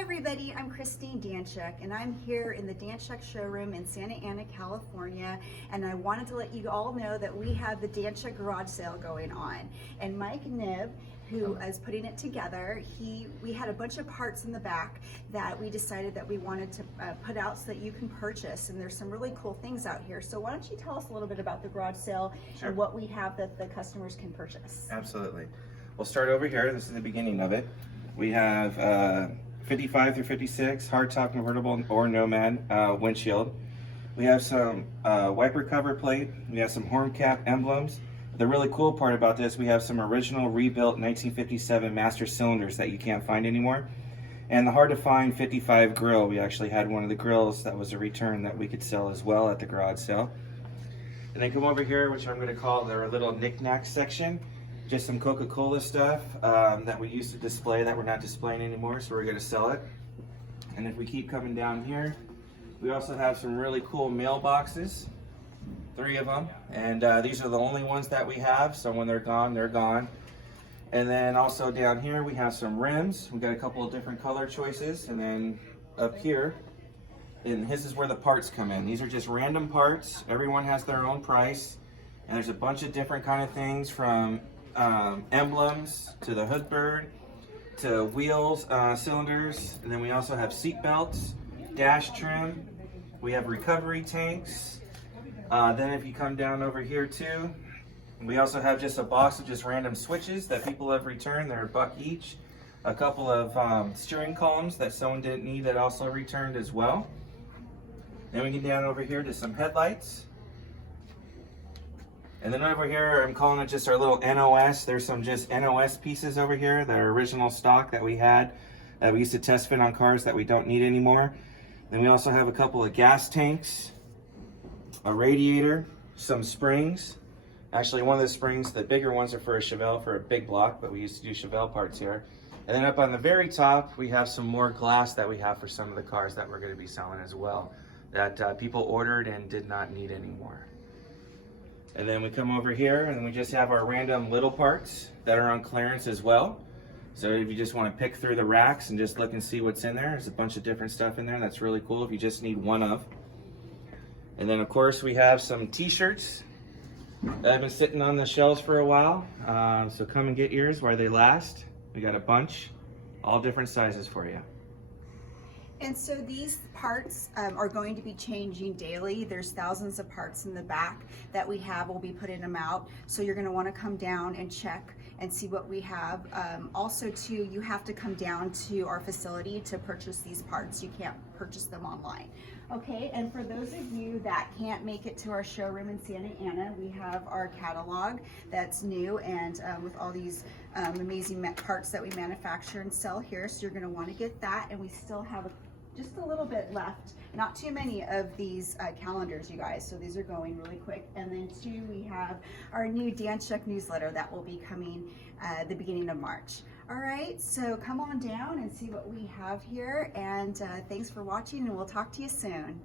everybody, I'm Christine Danchuk and I'm here in the Danchuk showroom in Santa Ana, California, and I wanted to let you all know that we have the Danchuk Garage Sale going on. And Mike Nib, who is putting it together, we had a bunch of parts in the back that we decided that we wanted to put out so that you can purchase, and there's some really cool things out here. So why don't you tell us a little bit about the garage sale and what we have that the customers can purchase. Absolutely. We'll start over here. This is the beginning of it. We have 55 through 56 hardtop convertible or Nomad windshield. We have some wiper cover plate. We have some horn cap emblems. The really cool part about this, we have some original rebuilt 1957 master cylinders that you can't find anymore. And the hard to find 55 grill, we actually had one of the grills that was a return that we could sell as well at the garage sale. And then come over here, which I'm going to call their little knick-knack section. Just some Coca-Cola stuff that we used to display that we're not displaying anymore, so we're going to sell it. And if we keep coming down here, we also have some really cool mailboxes, 3 of them, and these are the only ones that we have, so when they're gone, they're gone. And then also down here we have some rims. We got a couple of different color choices, and then up here, and this is where the parts come in. These are just random parts. Everyone has their own price, and there's a bunch of different kind of things from emblems to the hood bird to wheels, cylinders, and then we also have seat belts, dash trim, we have recovery tanks. Then if you come down over here too, we also have just a box of just random switches that people have returned. They're $1 each. A couple of steering columns that someone didn't need that also returned as well. Then we get down over here to some headlights. And then over here, I'm calling it just our little NOS. There's some just NOS pieces over here that are original stock that we had, that we used to test fit on cars that we don't need anymore. Then we also have a couple of gas tanks, a radiator, some springs. Actually, one of the springs, the bigger ones are for a Chevelle for a big block, but we used to do Chevelle parts here. And then up on the very top, we have some more glass that we have for some of the cars that we're going to be selling as well, that people ordered and did not need anymore. And then we come over here and we just have our random little parts that are on clearance as well. So if you just want to pick through the racks and just look and see what's in there, there's a bunch of different stuff in there that's really cool if you just need one of. And then of course we have some t-shirts that have been sitting on the shelves for a while. So come and get yours while they last. We got a bunch, all different sizes for you. And so these parts are going to be changing daily. There's thousands of parts in the back that we have. We'll be putting them out. So you're going to want to come down and check and see what we have. Also too, you have to come down to our facility to purchase these parts. You can't purchase them online. Okay, and for those of you that can't make it to our showroom in Santa Ana, we have our catalog that's new and with all these amazing parts that we manufacture and sell here. So you're going to want to get that, and we still have just a little bit left, not too many of these calendars, you guys, so these are going really quick. And then too, we have our new Danchuk newsletter that will be coming the beginning of March. All right, so come on down and see what we have here, and thanks for watching, and we'll talk to you soon.